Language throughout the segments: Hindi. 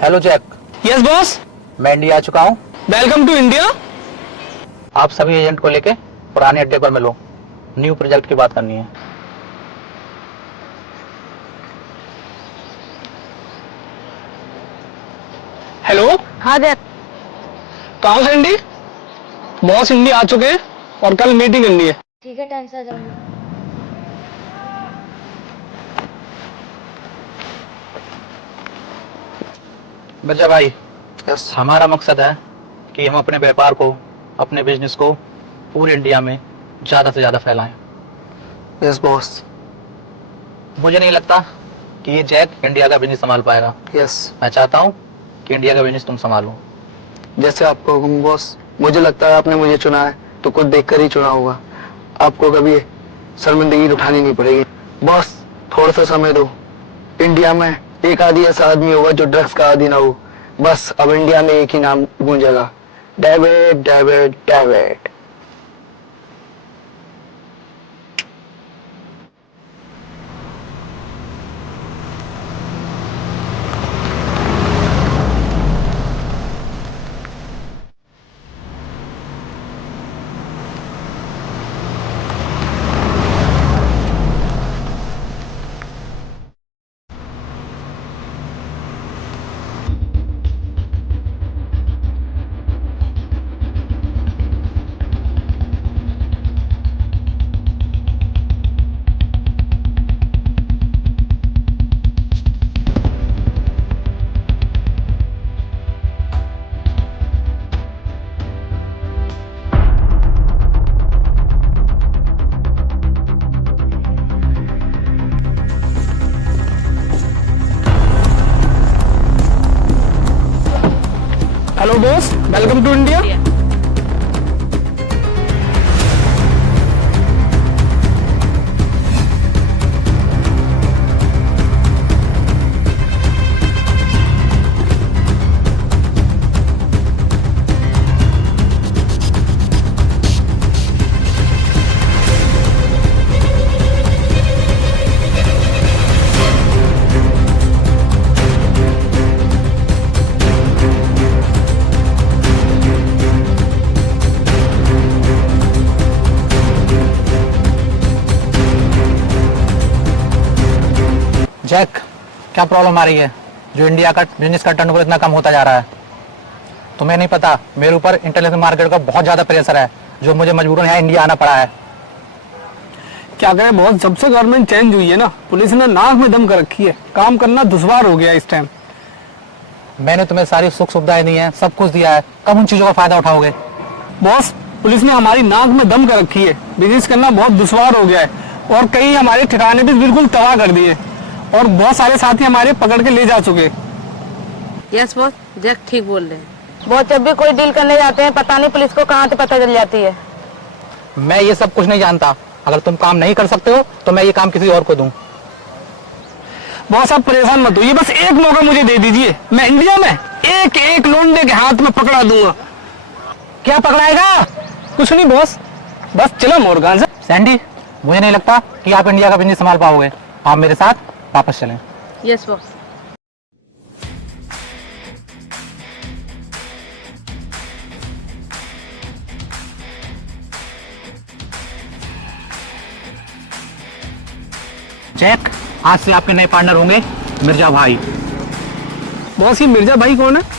Hello Jack. Yes boss. मैं इंडिया आ चुका हूँ। Welcome to India. आप सभी एजेंट को लेके पुराने अड्डे पर मिलो। न्यू प्रोजेक्ट की बात करनी है। हेलो। हाँ जैक। कहाँ से इंडी? बॉस इंडिया आ चुके हैं और कल मीटिंग करनी है। ठीक है, टाइम से आ जाऊंगी। मिर्जा भाई, हमारा मकसद है कि हम अपने व्यापार को, अपने बिजनेस को पूरे इंडिया में ज़्यादा से ज़्यादा फैलाएं। Yes boss. मुझे नहीं लगता कि ये जैक इंडिया का बिजनेस संभाल पाएगा। यस, मैं चाहता हूँ कि इंडिया का बिजनेस तुम संभालो। जैसे आपको हुक्म बॉस। मुझे लगता है आपने मुझे चुना है तो खुद देखकर ही चुना होगा। आपको कभी शर्मिंदगी उठानी नहीं पड़ेगी। बॉस, थोड़ा सा समय दो। इंडिया में एक आदि ऐसा आदमी होगा जो ड्रग्स का आदि ना हो। बस अब इंडिया में एक ही नाम गूंजेगा, David David David. Hello boss, welcome to India. Jack, क्या प्रॉब्लम आ रही है जो इंडिया का बिजनेस का टर्नओवर इतना कम होता जा रहा है? तुम्हें नहीं पता मेरे ऊपर इंटरनेशनल मार्केट का बहुत ज़्यादा प्रेशर है जो मुझे मजबूरन यहाँ इंडिया आना पड़ा है। क्या करें बॉस, जब से गवर्नमेंट चेंज हुई है ना, पुलिस ने नाक में दम कर रखी है। काम करना दुश्वार हो गया इस टाइम। मैंने तुम्हें सारी सुख सुविधाएं दी हैं, सब कुछ दिया है, कब उन चीज़ों का फायदा उठाओगे? बॉस, पुलिस ने हमारी नाक में दम कर रखी है। बिजनेस करना बहुत दुश्वार हो गया है और कई हमारे ठिकाने भी बिल्कुल तबाह कर दिए और बहुत सारे साथी हमारे पकड़ के ले जा चुके। यस बॉस, जैक ठीक बोल रहे हैं। बहुत जब भी कोई डील करने जाते हैं, पता नहीं पुलिस को कहाँ से पता चल जाती है। मैं ये सब कुछ नहीं जानता। अगर तुम काम नहीं कर सकते हो तो मैं ये काम किसी और को दूं। बॉस आप परेशान मत होइए, बस एक मौका मुझे दे दीजिए। मैं इंडिया में एक एक लोंडे के हाथ में पकड़ा दूंगा। क्या पकड़ाएगा? कुछ नहीं बॉस, बस चलो मोरगान से। सैंडी, मुझे नहीं लगता कि आप इंडिया का बिजनेस संभाल पाओगे। आप मेरे साथ वापस चलें। Yes boss. जैक, आज से आपके नए पार्टनर होंगे मिर्जा भाई। बॉस ये मिर्जा भाई कौन है?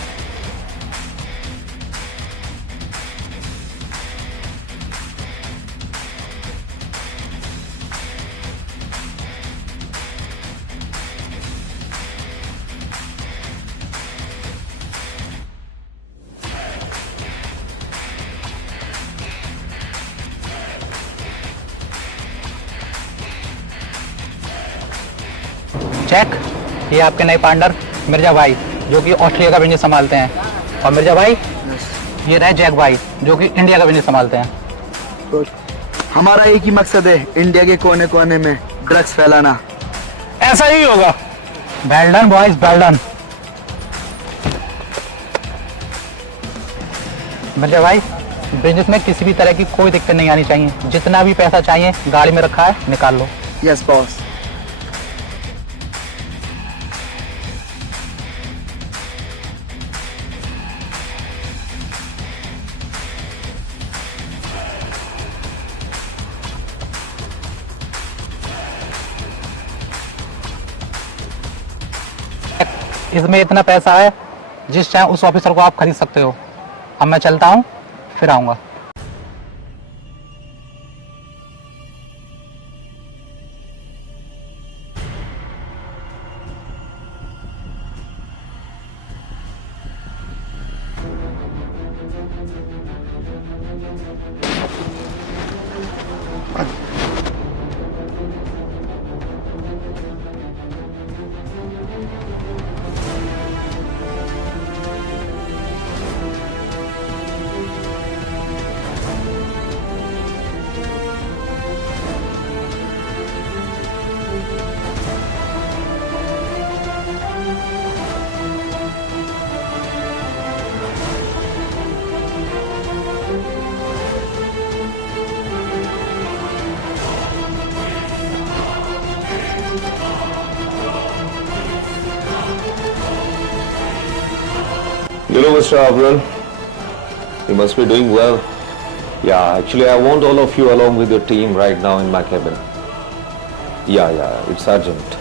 जैक, ये आपके नए पार्टनर मिर्जा भाई जो कि ऑस्ट्रेलिया का बिजनेस संभालते हैं। और मिर्जा भाई, ये रहे जैक भाई जो कि इंडिया का बिजनेस संभालते हैं। हमारा एक ही मकसद है, इंडिया के कोने कोने में ड्रग्स फैलाना। ऐसा ही होगा। Well done boys, well done. Mirza भाई, बिजनेस में किसी भी तरह की कोई दिक्कत नहीं आनी चाहिए। जितना भी पैसा चाहिए गाड़ी में रखा है, निकाल लो। Yes boss. इसमें इतना पैसा है, जिस चाहे उस ऑफिसर को आप खरीद सकते हो। अब मैं चलता हूँ, फिर आऊँगा। You know, Mr. Avran, you must be doing well. Yeah, actually, I want all of you along with your team right now in my cabin. Yeah, it's urgent.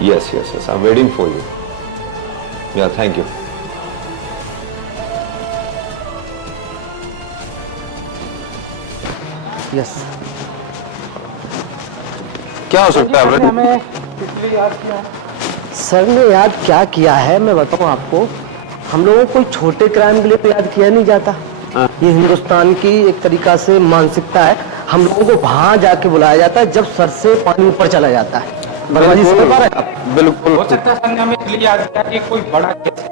Yes, I'm waiting for you. Yeah, thank you. Yes, क्या हो सकता है अवरण? सर ने याद क्या किया है मैं बताऊं आपको, हम लोगों को कोई छोटे क्राइम के लिए तो याद किया नहीं जाता। ये हिंदुस्तान की एक तरीका से मानसिकता है, हम लोगों को वहां जाके बुलाया जाता है जब सर से पानी ऊपर चला जाता है। बर्बादी समझ पा रहे हैं आप? बिल्कुल हो सकता है सर ने हमें इसलिए याद किया कि कोई बड़ा केस है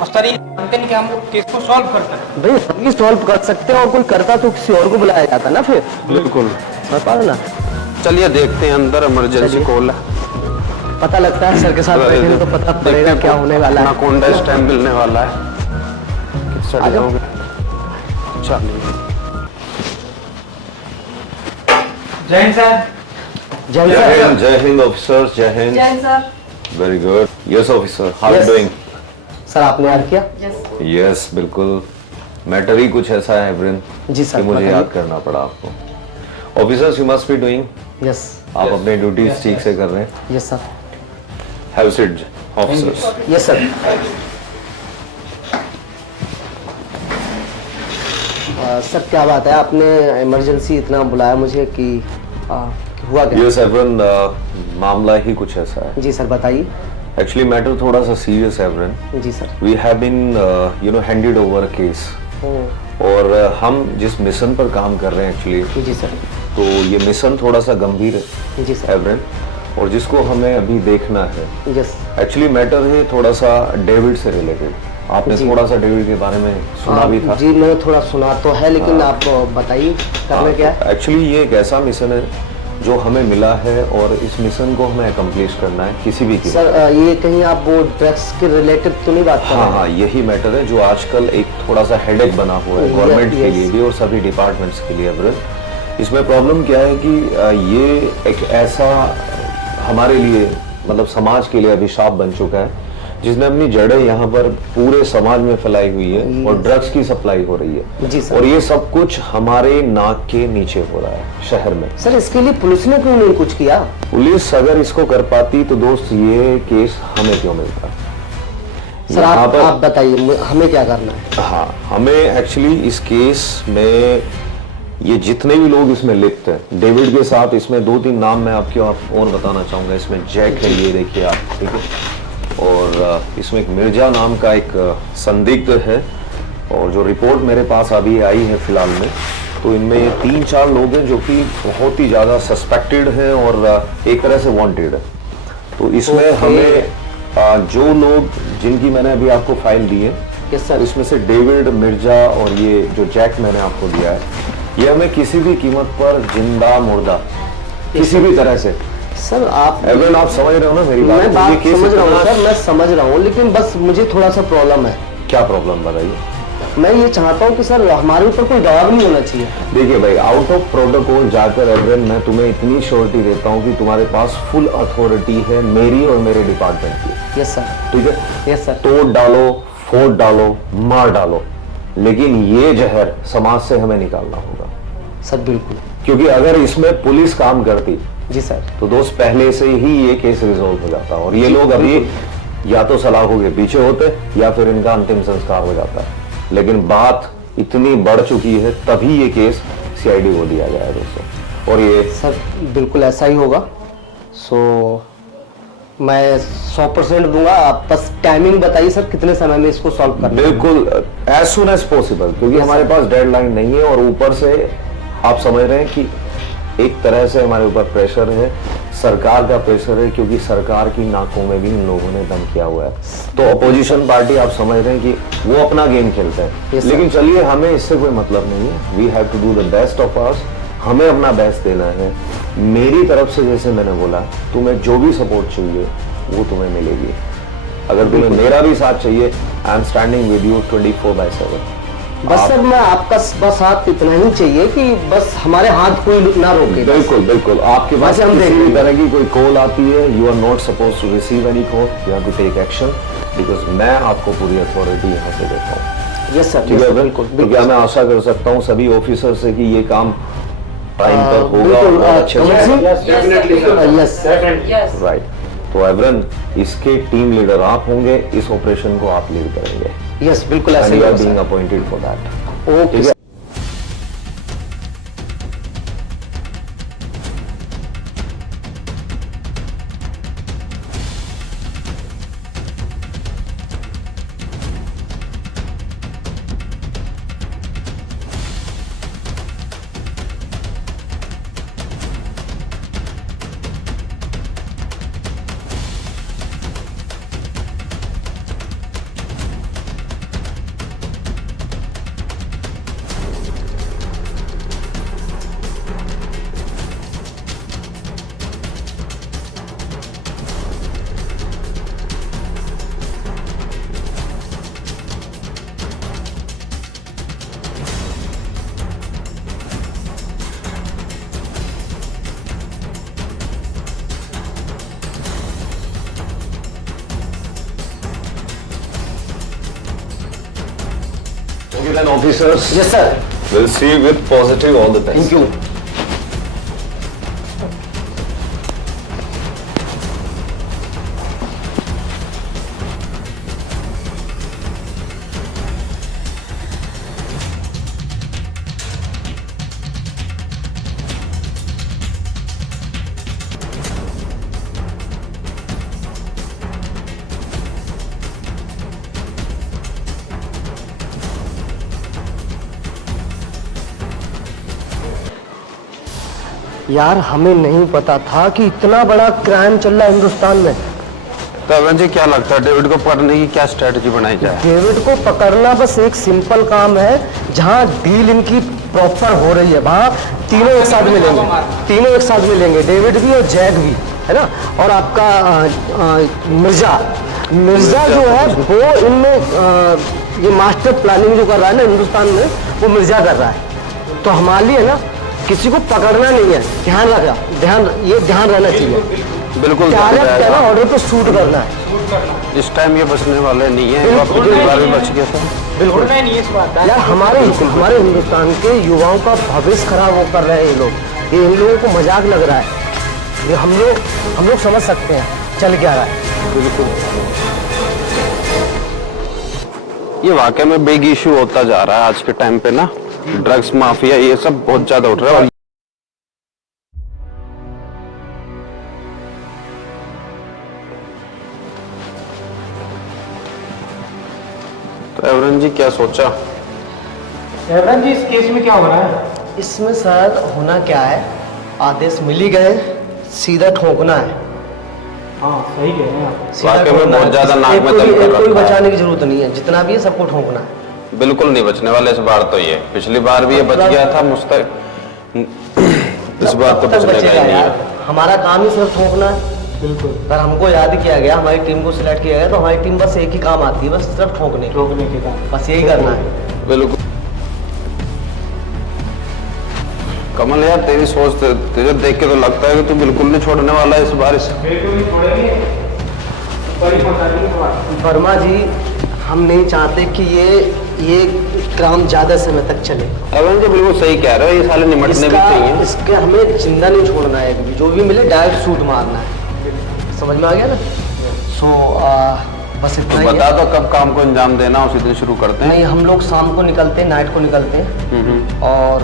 और सर ये जानते हैं कि हम लोग केस को सॉल्व कर सकते भाई, हम ही सॉल्व कर सकते हैं और कोई करता तो किसी और को बुलाया जाता ना फिर। बिल्कुल समझ पा रहे ना। चलिए देखते हैं अंदर, इमरजेंसी कॉल है। पता लगता है सर के साथ बैठेंगे तो पता पड़ेगा क्या होने वाला है। कौन इस टाइम मिलने वाला है। चलिए जय Hind sir. Jai Hind officers, Jai Hind. जय sir. Very good. Yes, officer. How are you Yes. doing? Sir आपने याद किया? Yes, बिल्कुल। मैटर ही कुछ ऐसा है एवरिन जी सर, कि मुझे बताइए। याद करना पड़ा आपको। Officers you must be doing, yes आप अपने ड्यूटीज ठीक से कर रहे हैं। Yes sir. Have sit officers. Yes sir. Sir क्या बात है, आपने इमरजेंसी इतना बुलाया मुझे कि हुआ क्या? यस एवरिन, मामला ही कुछ ऐसा है। जी सर बताइए। एक्चुअली मैटर थोड़ा सा सीरियस है एवरिन। जी sir. We have been handed over a case, और हम जिस मिशन पर काम कर रहे हैं एक्चुअली, जी सर। तो ये मिशन थोड़ा सा गंभीर है जी सर। एवरिन, और जिसको हमें अभी देखना है। यस। एक्चुअली मैटर है थोड़ा सा डेविड से रिलेटेड। आपने जी। थोड़ा सा डेविड के बारे में सुना भी था। जी मैंने थोड़ा सुना तो है, लेकिन आप बताइए करना क्या है? एक्चुअली ये एक ऐसा मिशन है जो हमें मिला है, और इस मिशन को हमें अकम्प्लिश करना है किसी भी कीमत। सर ये कहीं आप वो ड्रग्स के रिलेटेड तो नहीं बात कर रहे हैं? हाँ, यही मैटर है जो आजकल एक थोड़ा सा हेडेक बना हुआ है गवर्नमेंट के लिए भी और सभी डिपार्टमेंट्स के लिए एवरिन। इसमें प्रॉब्लम क्या है कि ये एक ऐसा हमारे लिए, मतलब समाज के लिए अभिशाप बन चुका है, जिसने अपनी जड़ें यहाँ पर पूरे समाज में फैलाई हुई है, और ड्रग्स की सप्लाई हो रही है। जी सर। और ये सब कुछ हमारे नाक के नीचे हो रहा है शहर में। सर इसके लिए पुलिस ने क्यों नहीं कुछ किया? पुलिस अगर इसको कर पाती तो दोस्त ये केस हमें क्यों मिलता? सर आप बताइए हमें क्या करना है? हाँ, हमें एक्चुअली इस केस में ये जितने भी लोग इसमें लिप्त हैं, डेविड के साथ इसमें 2-3 नाम मैं आपको और बताना चाहूंगा। इसमें जैक है, ये देखिए आप, ठीक है, और इसमें एक मिर्जा नाम का एक संदिग्ध है, और जो रिपोर्ट मेरे पास अभी आई है फिलहाल में, तो इनमें ये 3-4 लोग हैं जो कि बहुत ही ज़्यादा सस्पेक्टेड हैं और एक तरह से वांटेड है। तो इसमें हमें जो लोग जिनकी मैंने अभी आपको फाइल दी है, यस सर। इसमें से डेविड, मिर्जा और ये जो जैक मैंने आपको दिया है, ये हमें किसी भी कीमत पर जिंदा मुर्दा किसी भी तरह से। सर आप एवरिन, आप समझ रहे हो ना मेरी बात? मैं बात ये केस समझ रहा हूँ इतना- सर, मैं समझ रहा हूँ, लेकिन बस मुझे थोड़ा सा प्रॉब्लम है। क्या प्रॉब्लम बताइए? मैं ये चाहता हूँ कि सर हमारे ऊपर कोई दबाव नहीं होना चाहिए। देखिए भाई, आउट ऑफ प्रोटोकॉल जाकर एवरिन मैं तुम्हें इतनी श्योरिटी देता हूँ कि तुम्हारे पास फुल अथॉरिटी है मेरी और मेरे डिपार्टमेंट की। Yes sir. ठीक है, यस सर। तोड़ डालो, फोड़ डालो, मार डालो, लेकिन ये जहर समाज से हमें निकालना होगा सर बिल्कुल। क्योंकि अगर इसमें पुलिस काम करती जी सर। तो दोस्त पहले से ही ये केस रिजॉल्व हो जाता, और ये लोग अभी या तो सलाखों के पीछे होते या फिर इनका अंतिम संस्कार हो जाता है। लेकिन बात इतनी बढ़ चुकी है, तभी ये केस सीआईडी को दिया गया है दोस्तों। और ये सर बिल्कुल ऐसा ही होगा। सो मैं 100% दूंगा। आप बस टाइमिंग बताइए सर, कितने समय में इसको सॉल्व करना है? बिल्कुल एज सुन एज पॉसिबल, क्योंकि हमारे पास डेडलाइन नहीं है और ऊपर से आप समझ रहे हैं कि एक तरह से हमारे ऊपर प्रेशर है, सरकार का प्रेशर है, क्योंकि सरकार की नाकों में भी इन लोगों ने दम किया हुआ है। तो अपोजिशन पार्टी आप समझ रहे हैं कि वो अपना गेम खेलते हैं, लेकिन चलिए हमें इससे कोई मतलब नहीं है। We have to do the best of us, हमें अपना बेस्ट देना है। मेरी तरफ से जैसे मैंने बोला, तुम्हें जो भी सपोर्ट चाहिए वो तुम्हें मिलेगी। अगर तुम्हें मेरा भी साथ चाहिए, I am standing with you 24/7। बस सर मैं आपका बस हाथ इतना ही चाहिए कि बस हमारे हाथ कोई ना रोके। बिल्कुल बिल्कुल, आपके पास हम किसी भी देखेंगे। तरह की कोई कॉल आती है, you are not suppose to receive any call, you have to take action, because मैं आपको पूरी अथॉरिटी यहाँ से देता हूँ। यस सर, ठीक है, बिल्कुल। तो क्या मैं आशा कर सकता हूँ सभी ऑफिसर से कि ये काम टाइम पर होगा और अच्छे से? राइट। तो एवरन, इसके टीम लीडर आप होंगे, इस ऑपरेशन को आप लीड करेंगे। यस बिल्कुल ऐसा ही यू आर होगा being sir. Appointed for that. Okay. Okay then, officers. Yes sir, We'll see you with positive all the best. Thank you. यार हमें नहीं पता था कि इतना बड़ा क्राइम चल रहा है हिंदुस्तान में। तो अवन जी क्या लगता है डेविड को पकड़ने की क्या स्ट्रेटजी बनाई जाए? डेविड को पकड़ना बस एक सिंपल काम है। जहाँ डील इनकी प्रॉपर हो रही है वहाँ तीनों एक साथ मिलेंगे, तीनों एक साथ मिलेंगे, डेविड भी और जैक भी, है ना। और आपका मिर्जा जो है वो इनमें ये मास्टर प्लानिंग जो कर रहा है ना हिंदुस्तान में, वो मिर्जा कर रहा है। तो हमारे लिए ना किसी को पकड़ना नहीं है, ध्यान रखा, ध्यान रहना चाहिए। बिल्कुल डायरेक्ट है ना ऑर्डर पे शूट करना है। इस टाइम ये बचने वाले नहीं है, वो पिछली बार भी बच गया था। बिल्कुल यार, हमारे हिंदुस्तान के युवाओं का भविष्य खराब वो कर रहे हैं ये लोग। ये इन लोगों को मजाक लग रहा है। ये हम लोग समझ सकते हैं चल क्या रहा है। बिल्कुल, ये वाकई में बिग इशू होता जा रहा है आज के टाइम पे ना। ड्रग्स माफिया ये सब बहुत ज्यादा उठ रहा है। तो एवरन जी क्या सोचा? एवरन जी, इस केस में क्या हो रहा है? इसमें शायद होना क्या है, आदेश मिल ही गए, सीधा ठोकना है। हाँ सही कह रहे हैं आप। सीधा वाकई में ठोकना बहुत है। ज्यादा नाक में एक दम कर कोई रखा है। बचाने की जरूरत नहीं है, जितना भी है सबको ठोकना है। बिल्कुल नहीं बचने वाले इस बार तो। ये पिछली बार भी ये बच गया था मुस्तक, इस बार तो कब तक बचने का बचेगा ही नहीं यार? है। हमारा काम ही सिर्फ ठोकना है। बिल्कुल, अगर हमको याद किया गया, हमारी टीम को सिलेक्ट किया गया, तो हमारी टीम बस एक ही काम आती है, बस सिर्फ ठोकने की। रोकने के काम। बस यही करना है। बिल्कुल। कमल यार, तेरी सोच तुझे देख के तो लगता है कि तू बिल्कुल नहीं छोड़ने वाला है इस बार। बिल्कुल नहीं छोड़ेंगे, बड़ी पहुंचा देंगे तुम्हारा। वर्मा जी, हम नहीं चाहते कि ये काम ज्यादा समय तक चले। एवन जी बिल्कुल सही कह रहे हो, ये साले निमटने भी चाहिए। इसके हमें जिंदा नहीं छोड़ना है, जो भी मिले डायरेक्ट शूट मारना है। समझ में आ गया ना? सो बस तो इतना ही बता है। दो कब काम को अंजाम देना, उसी दिन शुरू करते हैं। नहीं, हम लोग शाम को निकलते हैं, नाइट को निकलते हैं और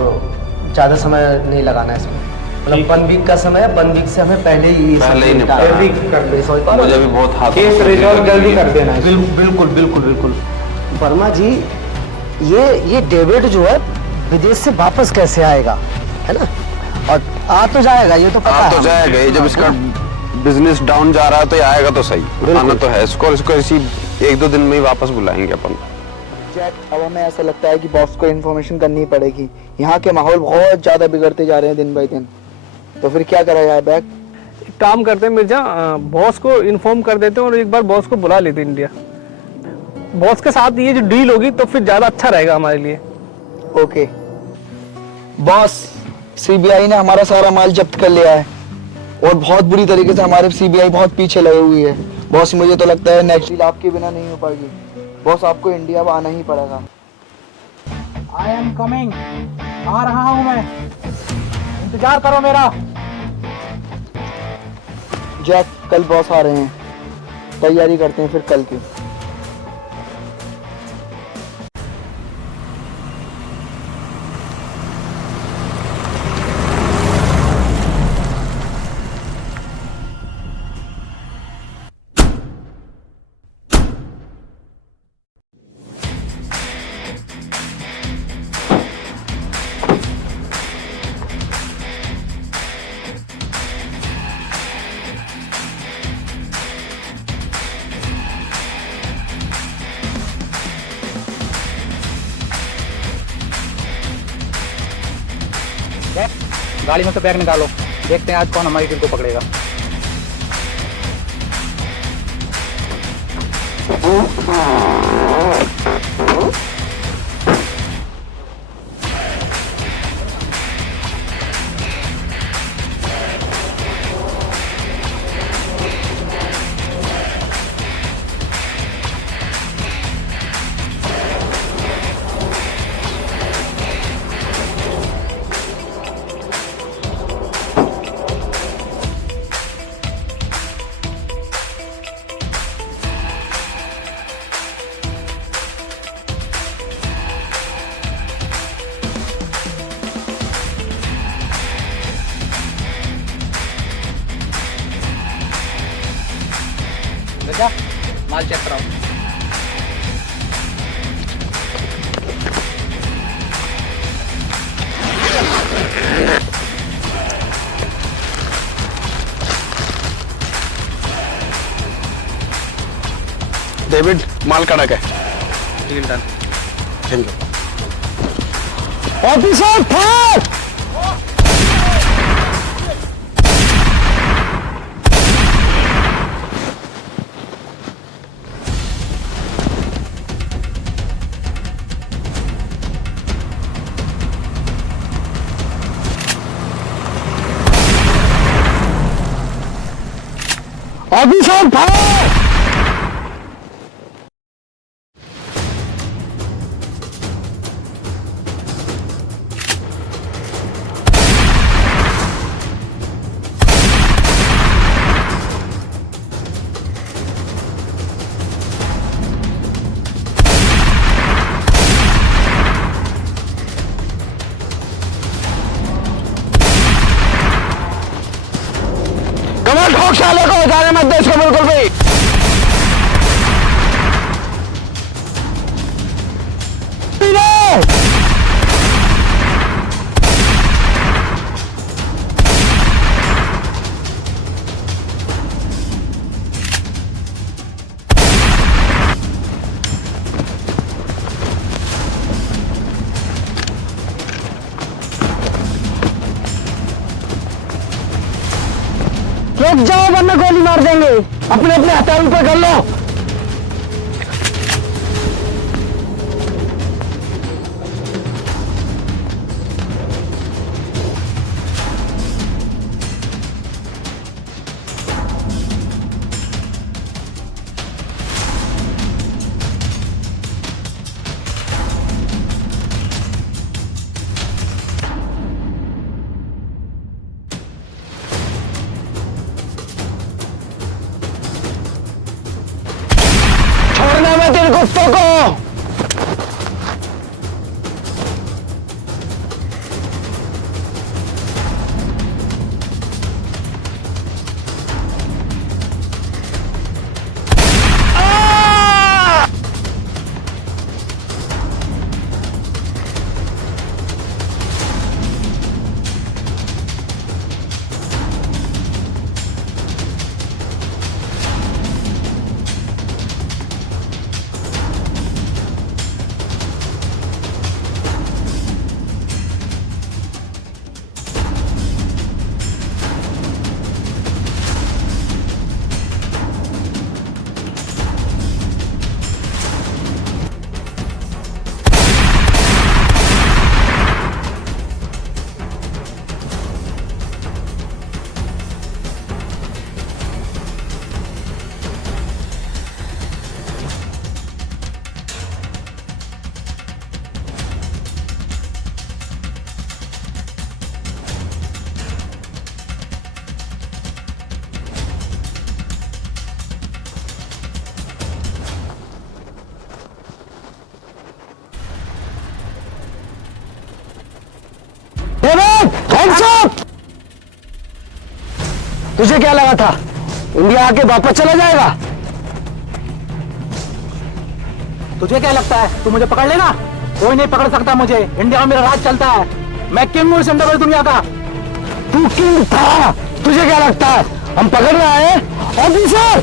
ज़्यादा समय नहीं लगाना है इसमें। मतलब 1 वीक का समय है, 1 वीक से हमें पहले ही ये सब पहले ही निपटा- निपटाना है। जल्दी कर दे, मुझे भी बहुत हाथ केस रिजॉल्व जल्दी कर देना है। बिल्कुल बिल्कुल बिल्कुल। वर्मा जी, ये डेविड जो है विदेश से वापस कैसे आएगा, है ना? और आ तो जाएगा, ये तो पता आ तो है। जाएगा ही, जब इसका बिजनेस डाउन जा रहा है तो ये आएगा तो सही। आना तो है इसको इसी 1-2 दिन में ही वापस बुलाएंगे अपन। जैक, अब हमें ऐसा लगता है कि बॉस को इन्फॉर्मेशन करनी पड़ेगी। यहाँ के माहौल बहुत ज़्यादा बिगड़ते जा रहे हैं दिन बाई दिन, तो फिर क्या करा जाए बैक? एक काम करते हैं मिर्जा, बॉस को इन्फॉर्म कर देते हैं और एक बार बॉस को बुला लेते हैं इंडिया। बॉस के साथ ये जो डील होगी तो फिर ज़्यादा अच्छा रहेगा हमारे लिए। ओके बॉस, सीबीआई ने हमारा सारा माल जब्त कर लिया है और बहुत बुरी तरीके से हमारे सीबीआई बहुत पीछे लगी हुई है। बॉस, मुझे तो लगता है नेक्स्ट डील आपके बिना नहीं हो पाएगी। बॉस, आपको इंडिया में आना ही पड़ेगा। आई एम कमिंग, आ रहा हूं मैं, इंतजार करो मेरा। जैक, कल बॉस आ रहे हैं, तैयारी करते हैं फिर कल की। गाड़ी में से बैग निकालो, देखते हैं आज कौन हमारी टीम को पकड़ेगा। बेटा, माल चेक कराओ। डेविड, माल कड़क है। Deal done. Thank you. Officer fire! Officer fire! Kamal, ठोक साले को, जाने मत दे इसको बिल्कुल भी। रुक जाओ वरना गोली मार देंगे। अपने अपने हथियार ऊपर कर लो। कुत्तों को। तुझे क्या लगा था इंडिया आके वापस चला जाएगा? तुझे क्या लगता है तू मुझे पकड़ लेगा? कोई नहीं पकड़ सकता मुझे। इंडिया में मेरा राज चलता है। मैं किंग हूँ इस अंडरवर्ल्ड दुनिया का। तू किंग था, तुझे क्या लगता है हम पकड़ रहे हैं? ऑफिसर